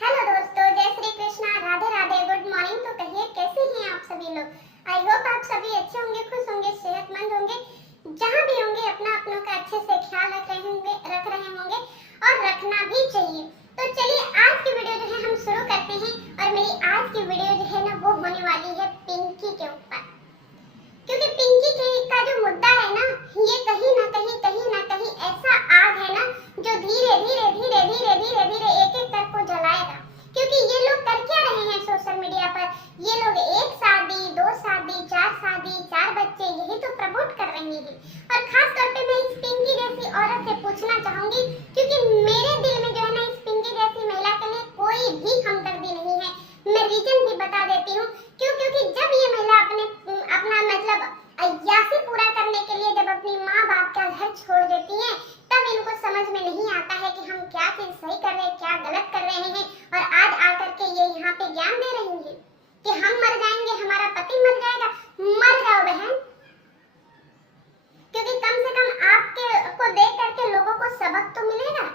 Hello दोस्तों, जय Shri Krishna, Radhe Radhe, good morning. तो कहिए कैसे हैं आप सभी लोग। आई होप आप सभी अच्छे होंगे, खुश होंगे, सेहतमंद होंगे। जहां भी होंगे अपना अपनों का अच्छे से ख्याल रख रहे होंगे और रखना भी चाहिए। तो चलिए आज की वीडियो जो है हम शुरू करते हैं। और मेरी आज की वीडियो जो है ना वो होने वाली है पिंकी के ऊपर। क्योंकि का जो मुद्दा है ना, ये कहीं ना कहीं ऐसा आग है ना जो धीरे धीरे एक एक कर को जलाएगा। क्योंकि ये लोग कर क्या रहे हैं सोशल मीडिया पर, ये लोग एक शादी, दो शादी, चार बच्चे, यही तो प्रमोट कर रहे हैं। और खास तौर पे मैं इस पिंकी जैसी औरत से पूछना चाहूंगी, क्योंकि मेरे दिल में जो है ना इस पिंकी जैसी महिला के लिए कोई भी हमदर्दी नहीं है। मैं रीजन भी बता देती हूँ क्योंकि जब ये महिला अपना मतलब अय्यासी पूरा करने के लिए जब अपनी माँ बाप का घर छोड़ देती है, तब इनको समझ में नहीं आता है कि हम क्या चीज सही कर रहे हैं, क्या गलत कर रहे हैं। और आज आकर के ये यहाँ पे ज्ञान दे रही है कि हम मर जाएंगे, हमारा पति मर जाएगा। मर जाओ बहन, क्योंकि कम से कम आपके को देख करके लोगों को सबक तो मिलेगा।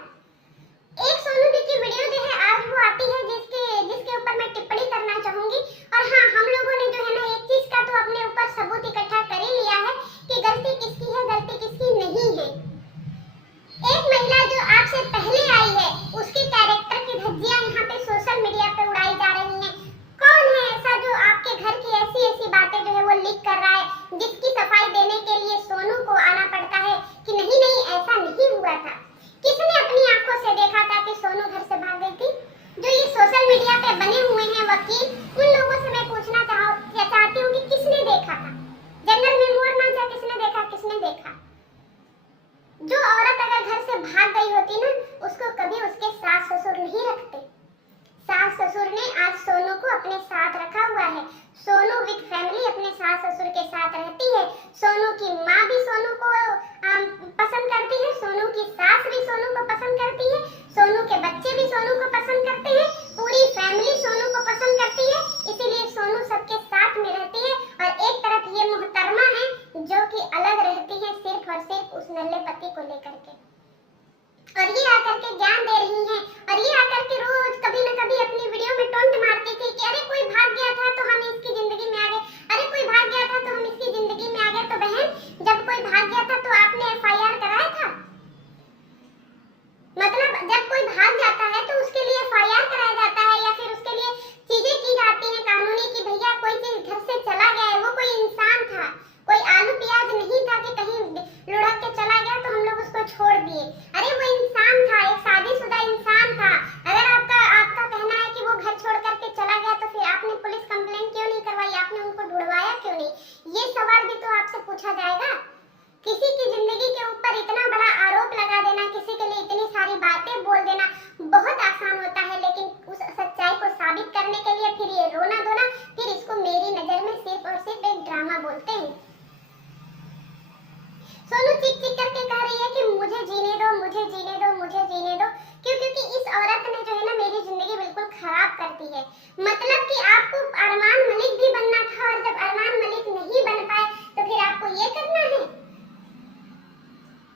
एक सोनू दी की वीडियो जो है आज वो आती है जिसके ऊपर मैं टिप्पणी करना चाहूंगी। और हाँ, हम लोगों ने जो है ना एक चीज का तो अपने ऊपर सबूत इकट्ठा कर ही लिया है कि गलती किसकी है, गलती किसकी नहीं है। एक महिला जो आपसे पहले आई है, उसकी कैरेक्टर की धज्जियां यहाँ पे सोशल मीडिया पे उड़ाई जा रही हैं। कौन है ऐसा जो आपके घर की ऐसी ऐसी बातें जो है वो लीक कर रहा है, जिसकी सफाई देने के लिए सोनू को आना पड़ता है कि नहीं ऐसा नहीं हुआ था। किसने अपनी आंखों से देखा था कि सोनू घर से भाग गई थी? जो ये सोशल मीडिया पे बने हुए हैं वकील, उन लोगों से मैं पूछना चाहती हूँ कि किसने देखा था। जनरल मेमोर ना जा, किसने देखा? जो औरत अगर घर से भाग गई होती ना, उसको कभी उसके सास ससुर नहीं रखते। सास ससुर ने आज सोनू को अपने साथ रखा हुआ है। सोनू विद फैमिली अपने सास ससुर के साथ रहती है। सोनू की माँ भी सोनू को पसंद करती है, सोनू की सास भी सोनू को पसंद करती है, सोनू के बच्चे भी सोनू को पसंद करते हैं, पूरी फैमिली सोनू को पसंद करती है। इसीलिए सोनू सबके साथ में रहती है। और एक तरफ ये मोहतरमा है जो कि अलग रहती है सिर्फ और सिर्फ उस नल्ले पति को लेकर के। और ये आकर के ज्ञान दे रही हैं, और ये आकर के रोज कभी न कभी अपनी वीडियो में टोंट मारती थी कि अरे कोई भाग गया था तो हम इसकी जिंदगी में आ गए, अरे कोई भाग गया था तो हम इसकी जिंदगी में आ गए। तो बहन, जब कोई भाग गया था तो आपने एफआईआर कराया था? मतलब जब कोई भाग जाता है तो उसके लिए एफआईआर कराया जाता है या फिर उसके लिए चीजें की जाती हैं कानूनी कि भैया कोई चीज घर से चला गया है, वो कोई इंसान था, कोई आलू प्याज नहीं था कि कहीं लुढ़क के चला गया तो हम लोग उसको छोड़ दिए। अरे वो इंसान था, एक शादीशुदा इंसान था। अगर आपका कहना है कि वो घर छोड़ करके चला गया तो फिर आपने पुलिस कंप्लेंट क्यों नहीं करवाई, आपने उनको ढूंढवाया क्यों नहीं? ये सवाल भी तो आपसे पूछा जाएगा। किसी की जिंदगी के ऊपर इतना बड़ा आरोप लगा देना, किसी के लिए इतनी सारी बातें बोल देना बहुत आसान होता है, लेकिन उस सच्चाई को साबित करने के लिए फिर ये रोना धोना, फिर इसको मेरी नजर में सिर्फ और सिर्फ एक ड्रामा बोलते हैं। सोनू चीख करके कह रही है कि मुझे जीने दो, मुझे जीने दो, मुझे जीने दो। क्योंकि इस औरत ने जो है ना मेरी जिंदगी बिल्कुल खराब कर दी है। मतलब कि आपको अरमान मलिक भी बनना था, और जब अरमान मलिक नहीं बन पाए तो फिर आपको ये करना है।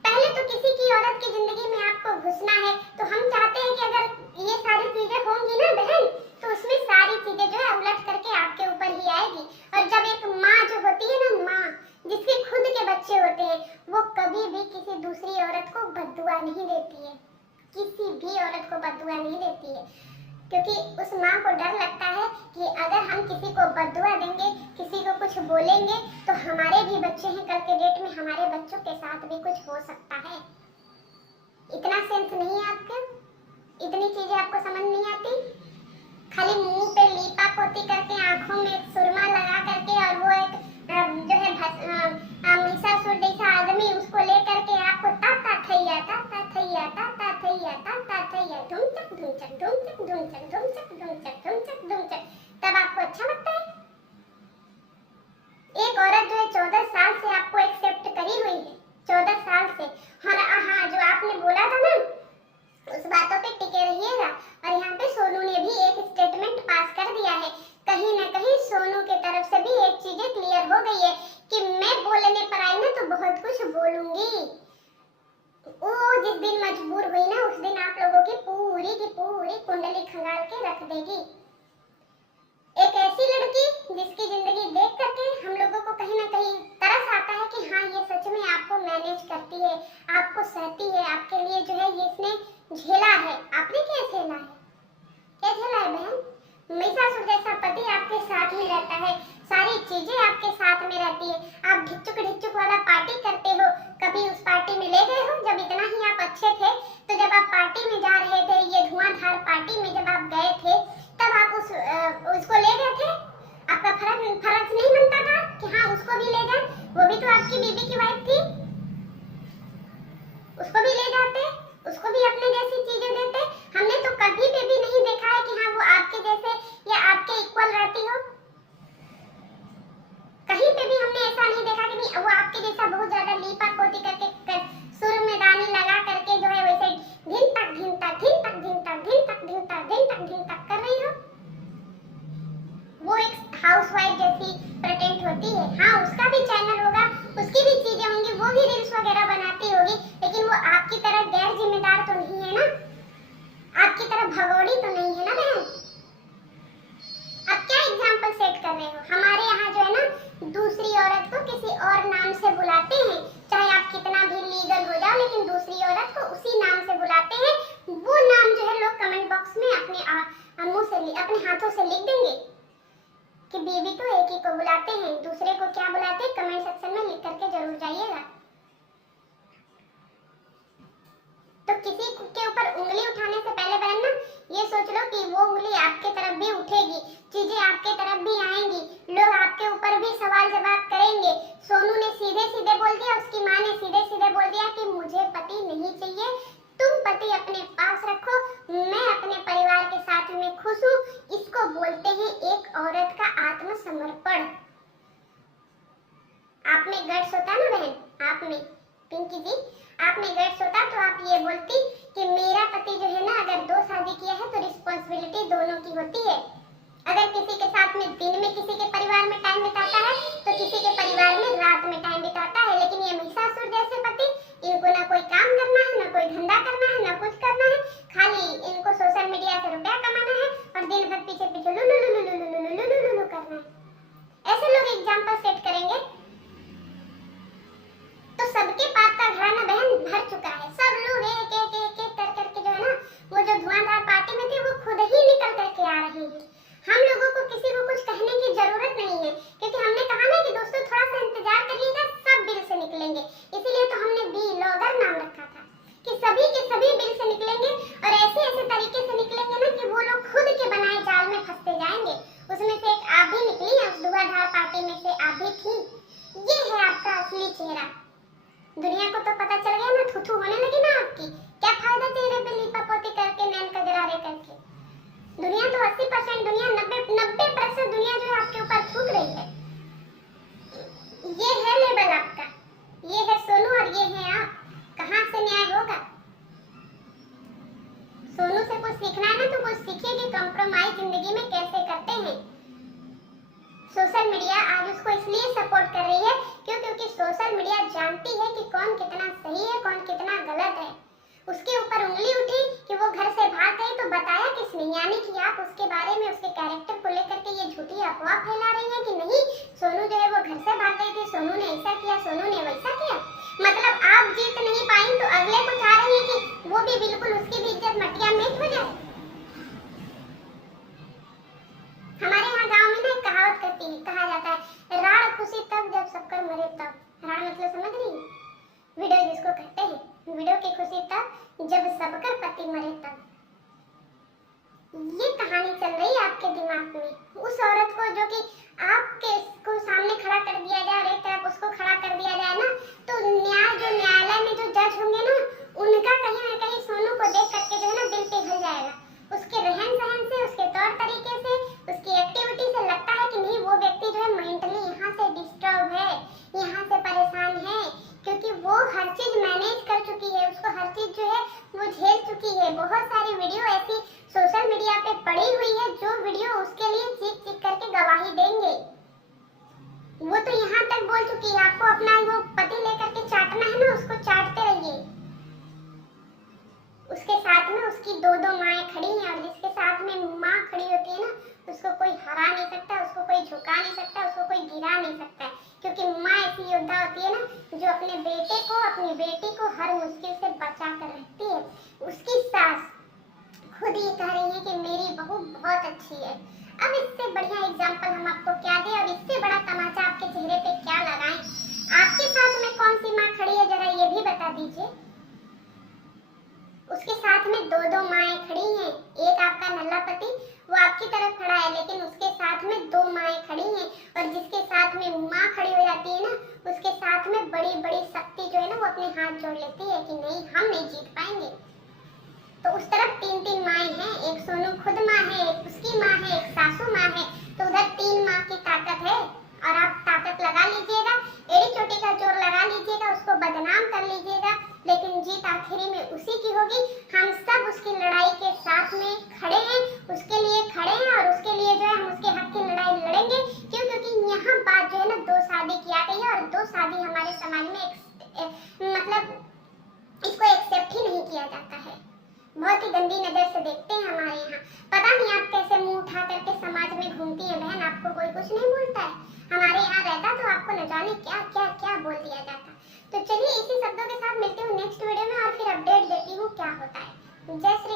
पहले तो किसी की औरत की जिंदगी में आपको घुसना है तो हम चाहते हैं कि अगर ये सारी चीजें होंगी ना बहन, तो उसमें सारी चीजें जो है उलट करके आपके ऊपर ही आएगी। और जब एक माँ जो होती है ना, माँ जिसके खुद के बच्चे होते हैं, वो कभी भी किसी दूसरी औरत को बद्दुआ नहीं देती है, किसी भी औरत को बद्दुआ नहीं देती है। क्योंकि उस माँ को डर लगता है कि अगर हम किसी को बद्दुआ देंगे, किसी को कुछ बोलेंगे, तो हमारे भी बच्चे हैं, कल के डेट में हमारे बच्चों के साथ भी कुछ हो सकता है। इतना सेंस नहीं है आपका? इतनी चीजें आपको समझ नहीं आती? खाली मुंह पे लीपा पोती करके, आंखों में सुरमा लगा करके, और वो एक जो है मिसासुर जैसा आदमी, उसको लेकर के आपको ता थैया तब आपको अच्छा लगता है? एक औरत जो है 14 साल से आपको एक्सेप्ट करी हुई है, 14 साल से। हाँ, जो आपने बोला था ना, उस बातों पे टिके रहिएगा। और यहाँ पे सोनू ने भी एक स्टेटमेंट पास कर दिया है। कहीं ना कहीं सोनू के तरफ से भी एक चीजें क्लियर हो गई है कि मैं बोलने पर आई ना तो बहुत कुछ बोलूंगी। वो जिस दिन मजबूर हुई ना, उस दिन आप लोगों की पूरी कुंडली खंगाल के रख देगी। एक ऐसी लड़की जिसकी जिंदगी देख करके हम लोगों को कहीं ना कहीं तरस आता है कि हाँ ये सच में आपको मैनेज करती है, आपको सहती है, आपके लिए जो है ये इसने झेला है। आपने क्या झेला है, क्या झेला है बहन? महिषासुर जैसा पति आपके साथ में रहता है, सारी चीजें आपके साथ में रहती है, आप ढिच्चुक ढिच्चुक वाला पार्टी करते हो। कभी उस पार्टी में ले गए हो जब इतना ही आप अच्छे थे? तो जब आप पार्टी में जा रहे थे, ये धुआंधार पार्टी में जब आप गए थे, तब आप उसको ले गए थे? आपका फर्ज नहीं बनता था कि हाँ उसको भी ले जाए? वो भी तो आपकी बीबी की वाइफ थी, उसको भी ले जाते, उसको भी अपने जैसी चीजें देते। हमने तो कभी भी नहीं देखा है कि हाँ वो आपके जैसे या आपके इक्वल रहती हो। कहीं पे भी हमने ऐसा नहीं देखा कि वो आपके जैसा बहुत ज्यादा लीपा पोती करके सुर में दानी लगा करके जो है वैसे धिन तक धिन तक धिन तक धिन तक धिन तक धिन तक धिन तक धिन तक कर रही हो। वो एक हाउसवाइफ जैसी प्रेटेंड होती है। हाँ उसका भी चैनल होगा, उसकी भी चीजें होंगी, वो भी रील्स वगैरह बनाती होगी, लेकिन वो आपकी तरह गैर जिम्मेदार तो नहीं है ना, आपकी तरह भगोड़ी तो नहीं है ना बहन। आप क्या एग्जाम्पल सेट कर रहे हो? हमारे यहाँ जो है ना दूसरी औरत को किसी और नाम से बुलाते हैं, चाहे आप कितना भी लीगल हो जाओ, लेकिन दूसरी औरत को उसी नाम से बुलाते हैं। वो नाम जो है लोग कमेंट बॉक्स में अपने मुंह से अपने हाथों से लिख देंगे कि बीबी तो एक ही को बुलाते हैं, दूसरे को क्या बुलाते हैं कमेंट सेक्शन में लिख करके जरूर जाइएगा। तो किसी के ऊपर उंगली उठाने से पहले बहन ना ये सोच लो कि वो उंगली आपके तरफ भी उठेगी, चीजें आपके तरफ भी आएंगी, लोग आपके ऊपर भी सवाल जवाब करेंगे। सोनू ने सीधे सीधे बोल दिया, उसकी माँ ने सीधे सीधे बोल दिया कि मुझे पति नहीं चाहिए, तुम पति अपने पास रखो, मैं अपने परिवार के साथ में खुश हूँ। इसको बोलते हैं एक औरत का आत्मसमर्पण। आप में गट्स होता ना बहन, आप में पिंकी जी, आप में गट्स होता तो आप ये बोलती कि मेरा पति जो है ना अगर 2 शादी किया है तो रिस्पॉन्सिबिलिटी दोनों की होती है। अगर किसी के साथ में दिन में किसी के परिवार में टाइम बिताता है तो किसी के परिवार में रात में टाइम बिताता है। लेकिन ये महिषासुर जैसे पति, इनको ना कोई काम करना है, ना कोई धंधा करना है, ना कुछ करना है, खाली इनको सोशल मीडिया से रुपया कमाना है और दिन भर पीछे पीछे लुलु लुलु लुलु लुलु लुलु लुलु करना है। ऐसे लोग एग्जाम्पल सेट करेंगे तो सबके पाप का घड़ा ना बहन भर चुका है। सब लोग एक एक एक एक कर करके जो है ना वो जो धुआंधार पार्टी में थे वो खुद ही निकल करके आ रहे हैं। हम लोगों को किसी को कुछ कहने की जरूरत नहीं है, क्योंकि हमने कहा ना कि दोस्तों थोड़ा सा इंतजार करिएगा, सब बिल से निकलेंगे। इसीलिए तो हमने व्लॉगर नाम रखा था कि सभी के सभी बिल से निकलेंगे और ऐसे ऐसे तरीके से निकलेंगे ना कि वो लोग खुद के बनाए जाल में फंसते जाएंगे। उसमें से एक आप भी निकली है, उस धुआंधार पार्टी में से आप भी थी। ये है आपका असली चेहरा। दुनिया को तो पता चल गया ना, थूथू होने लगी ना आपकी। क्या फायदा चेहरे पे लीपापोती करके, नैन कजरारे करके? दुनिया तो 80% दुनिया 90% दुनिया जो है आपके ऊपर थूक रही है। ये है लेवल आपका, ये है सोनू और ये है आप। कहाँ से न्याय होगा? सोनू से कुछ सीखना है ना तो कुछ सीखिए कि कॉम्प्रोमाइज जिंदगी में कैसे करते हैं। सोशल मीडिया आज उसको इसलिए सपोर्ट कर रही है क्योंकि सोशल मीडिया जानती है कि कौन कितना सही है, कौन कितना गलत है। उसके ऊपर उंगली उठी कि वो घर से भाग गई तो बताया किसने? यानी कि आप उसके बारे में, उसके कैरेक्टर को लेकर के ये झूठी अफवाह फैला रही हैं कि नहीं सोनू जो है वो घर से भाग गई थी, सोनू ने ऐसा किया, सोनू ने वैसा किया। मतलब आप जीत नहीं पाई तो अगले को चाह रही है कि वो भी बिल्कुल उसकी भी इज्जत मटिया मेट हो जाए। हमारे यहाँ गांव में ना एक कहावत कहा जाता है, राण खुशी तब जब सबकर मरे तब। राण मतलब समझ रही है? वीडियो जिसको कहते हैं, वीडियो की खुशी तब जब सबकर पति मरे तब। ये कहानी चल रही है आपके दिमाग में। उस औरत को जो कि आपके को सामने खड़ा कर दिया जाए और एक तरफ उसको खड़ा कर दिया जाए ना, तो न्यायालय में जो जज होंगे ना उनका कहीं ना कहीं सोनू को देख करके जो है ना दिल पिघल जाएगा। उसके रहन सहन से, उसके तौर तरीके से, उसकी एक्टिविटी से लगता है कि नहीं वो व्यक्ति जो है मेंटली यहाँ से डिस्टर्ब है, यहाँ से परेशान है, क्योंकि वो हर चीज मैनेज कर चुकी है, उसको हर चीज जो है वो झेल चुकी है। बहुत सारी वीडियो ऐसी सोशल मीडिया पे पड़ी हुई है जो वीडियो उसके लिए चीख चीख करके गवाही देंगे। वो तो यहाँ तक बोल चुकी है आपको अपना वो पति लेकर के चाटना है ना, उसको चाटते रहिए। उसके साथ में उसकी 2 माएं खड़ी हैं और जिसके साथ में दबा नहीं सकता, उसको कोई गिरा नहीं सकता है, क्योंकि माँ ऐसी योद्धा होती है ना जो अपने बेटे को, अपनी बेटी को हर मुश्किल से बचा कर रखती है। उसकी सास खुद ये कह रही है कि मेरी बहू बहुत अच्छी है। अब इससे बढ़िया एग्जाम्पल हम आपको क्या दें और इससे बड़ा तमाचा आपके चेहरे पे क्या लगाएं? आपके साथ में कौन सी माँ खड़ी है, जरा ये भी बता दीजिए। उसके साथ में दो दो माएँ खड़ी हैं। एक आपका नल्ला पति वो आपकी तरफ खड़ा है, लेकिन उसके साथ में दो माएँ खड़ी हैं, और जिसके साथ में माँ खड़ी हो जाती है ना, उसके साथ में बड़ी बड़ी शक्ति जो है ना वो अपने हाथ जोड़ लेती है कि नहीं, हम नहीं जीत पाएंगे। तो उस तरफ तीन तीन माएँ हैं, एक सोनू खुद माँ है, एक उसकी माँ है, एक सासू माँ है। तो उधर तीन माँ की ताकत है, और आप ताकत लगा लीजिएगा, एड़ी चोटी का जोर लगा लीजिएगा, उसको बदनाम कर लीजिएगा, लेकिन जीत आखिरी में उसी की होगी। हम सब उसकी लड़ाई के साथ में खड़े हैं, उसके लिए खड़े हैं, और उसके लिए जो है हम उसके हक की लड़ाई लड़ेंगे। क्यों? क्योंकि यहाँ बात जो है ना दो शादी की आ गई है, और दो शादी हमारे समाज में मतलब इसको एक्सेप्ट ही नहीं किया जाता है। बहुत ही गंदी नजर से देखते हैं हमारे यहाँ। पता नहीं आप कैसे मुंह उठा करके समाज में घूमती हैं बहन, आपको कोई कुछ नहीं बोलता है। हमारे यहाँ रहता तो आपको न जाने क्या क्या क्या बोल दिया जाता। तो चलिए इसी शब्दों के साथ मिलते हूँ नेक्स्ट वीडियो में, और फिर अपडेट देती हूँ क्या होता है। जय श्री